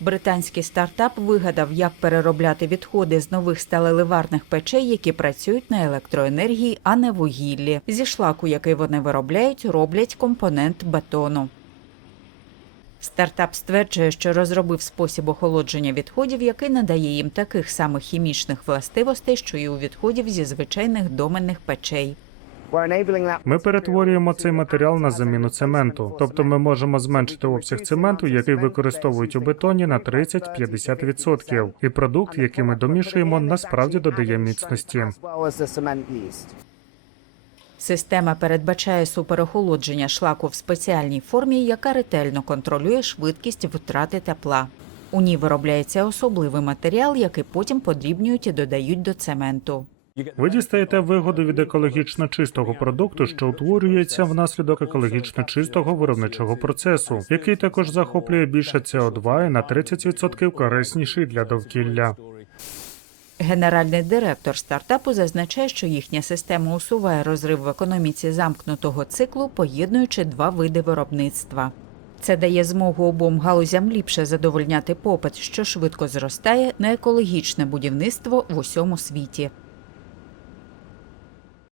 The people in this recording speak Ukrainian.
Британський стартап вигадав, як переробляти відходи з нових сталеливарних печей, які працюють на електроенергії, а не вугіллі. Зі шлаку, який вони виробляють, роблять компонент бетону. Стартап стверджує, що розробив спосіб охолодження відходів, який надає їм таких самих хімічних властивостей, що й у відходів зі звичайних доменних печей. Ми перетворюємо цей матеріал на заміну цементу, тобто ми можемо зменшити обсяг цементу, який використовують у бетоні на 30-50%. І продукт, який ми домішуємо, насправді додає міцності. Система передбачає суперохолодження шлаку в спеціальній формі, яка ретельно контролює швидкість втрати тепла. У ній виробляється особливий матеріал, який потім подрібнюють і додають до цементу. Ви дістаєте вигоду від екологічно чистого продукту, що утворюється внаслідок екологічно чистого виробничого процесу, який також захоплює більше СО2 і на 30% корисніший для довкілля. Генеральний директор стартапу зазначає, що їхня система усуває розрив в економіці замкнутого циклу, поєднуючи два види виробництва. Це дає змогу обом галузям ліпше задовольняти попит, що швидко зростає на екологічне будівництво в усьому світі.